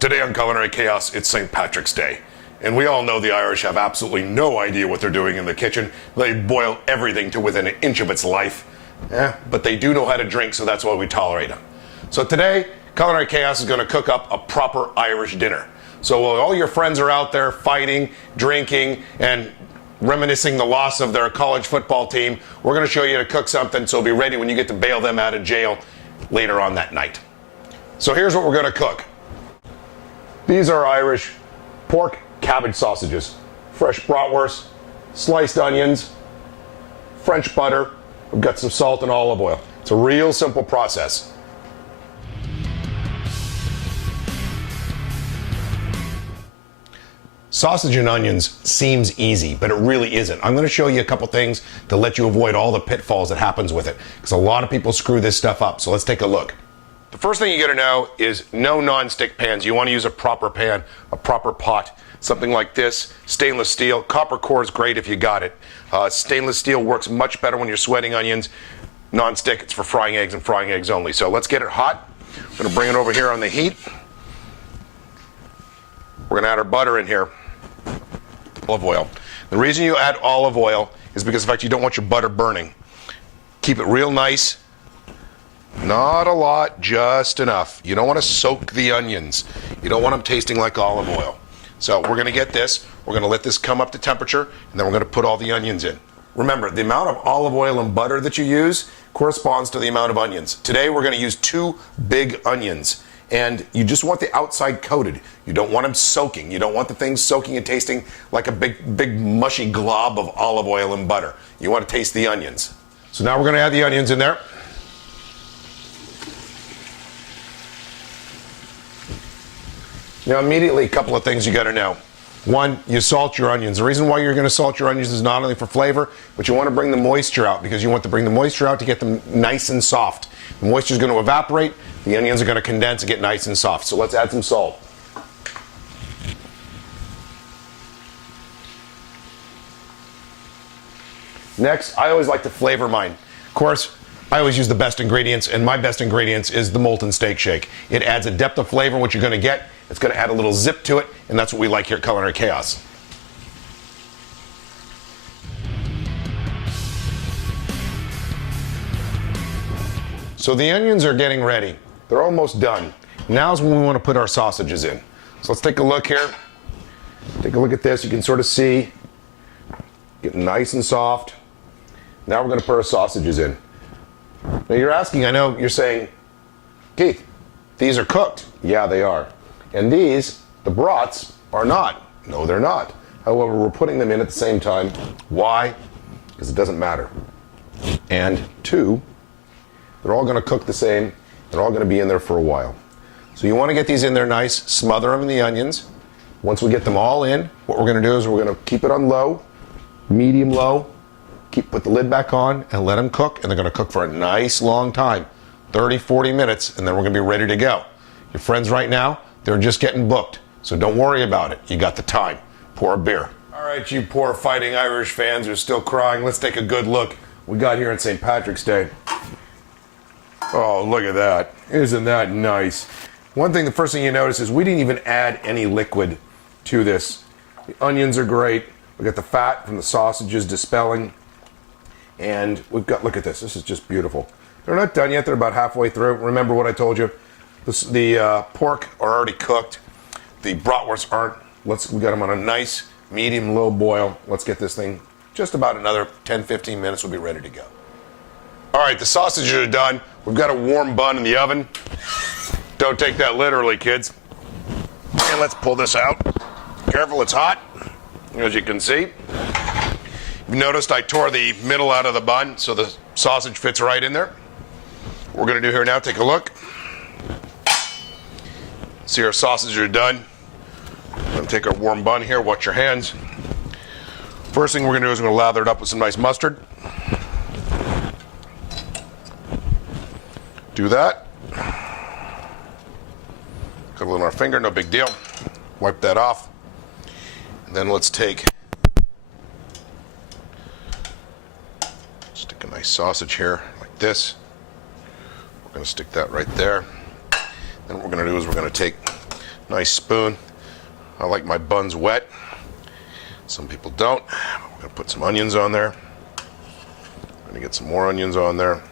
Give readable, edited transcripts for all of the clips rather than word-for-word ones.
Today on Culinary Chaos, it's St. Patrick's Day. And we all know the Irish have absolutely no idea what they're doing in the kitchen. They boil everything to within an inch of its life. But they do know how to drink, so that's why we tolerate them. So today, Culinary Chaos is going to cook up a proper Irish dinner. So while all your friends are out there fighting, drinking, and reminiscing the loss of their college football team, we're going to show you how to cook something so be ready when you get to bail them out of jail later on that night. So here's what we're going to cook. These are Irish pork cabbage sausages, fresh bratwurst, sliced onions, French butter. We've got some salt and olive oil. It's a real simple process. Sausage and onions seems easy, but it really isn't. I'm going to show you a couple things to let you avoid all the pitfalls that happens with it, because a lot of people screw this stuff up. So let's take a look. The first thing you got to know is no non-stick pans. You want to use a proper pan, a proper pot, something like this, stainless steel. Copper core is great if you got it. Stainless steel works much better when you're sweating onions. Non-stick, it's for frying eggs and frying eggs only. So let's get it hot. I'm going to bring it over here on the heat. We're going to add our butter in here. Olive oil. The reason you add olive oil is because, in fact, you don't want your butter burning. Keep it real nice. Not a lot, just enough. You don't want to soak the onions. You don't want them tasting like olive oil. So we're going to get this. We're going to let this come up to temperature, and then we're going to put all the onions in. Remember, the amount of olive oil and butter that you use corresponds to the amount of onions. Today, we're going to use 2 big onions. And you just want the outside coated. You don't want them soaking. You don't want the things soaking and tasting like a big mushy glob of olive oil and butter. You want to taste the onions. So now we're going to add the onions in there. Now immediately, a couple of things you got to know. One, you salt your onions. The reason why you're going to salt your onions is not only for flavor, but you want to bring the moisture out, because you want to bring the moisture out to get them nice and soft. The moisture is going to evaporate, the onions are going to condense and get nice and soft. So let's add some salt. Next, I always like to flavor mine. Of course, I always use the best ingredients, and my best ingredients is the molten steak shake. It adds a depth of flavor, what you're going to get. It's going to add a little zip to it, and that's what we like here at Culinary Chaos. So the onions are getting ready. They're almost done. Now's when we want to put our sausages in. So let's take a look here. Take a look at this. You can sort of see, getting nice and soft. Now we're going to put our sausages in. Now you're asking, I know you're saying, Keith, these are cooked. Yeah, they are. And these, the brats, are not. No, they're not. However, we're putting them in at the same time. Why? Because it doesn't matter. And 2, they're all going to cook the same. They're all going to be in there for a while. So you want to get these in there nice, smother them in the onions. Once we get them all in, what we're going to do is we're going to keep it on low, medium low, put the lid back on and let them cook, and they're going to cook for a nice long time, 30, 40 minutes, and then we're going to be ready to go. Your friends right now, they're just getting booked, so don't worry about it. You got the time. Pour a beer. All right, you poor fighting Irish fans who are still crying, let's take a good look. We got here on St. Patrick's Day. Oh, look at that. Isn't that nice? One thing, the first thing you notice is we didn't even add any liquid to this. The onions are great. We got the fat from the sausages dispelling. And we've got, look at this. This is just beautiful. They're not done yet. They're about halfway through. Remember what I told you? The pork are already cooked. The bratwursts aren't. We got them on a nice medium low boil. Let's get this thing just about another 10-15 minutes. We'll be ready to go. All right, the sausages are done. We've got a warm bun in the oven. Don't take that literally, kids. And let's pull this out. Careful, it's hot, as you can see. You've noticed I tore the middle out of the bun, so the sausage fits right in there. What we're going to do here now, take a look. See, our sausages are done. We're going to take our warm bun here. Watch your hands. First thing we're going to do is we're going to lather it up with some nice mustard. Do that. Got a little on our finger, no big deal. Wipe that off. And then let's stick a nice sausage here like this. We're going to stick that right there. Then what we're going to do is we're going to take Nice spoon. I like my buns wet. Some people don't. We're gonna put some onions on there. I'm gonna get some more onions on there.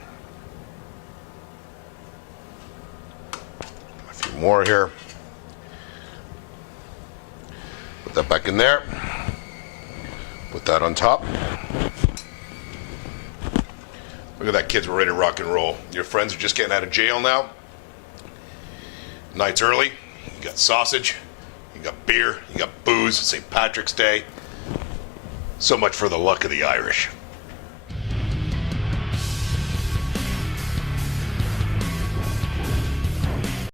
A few more here. Put that back in there. Put that on top. Look at that, kids, we're ready to rock and roll. Your friends are just getting out of jail now. Night's early. You got sausage, you got beer, you got booze. St. Patrick's Day. So much for the luck of the Irish.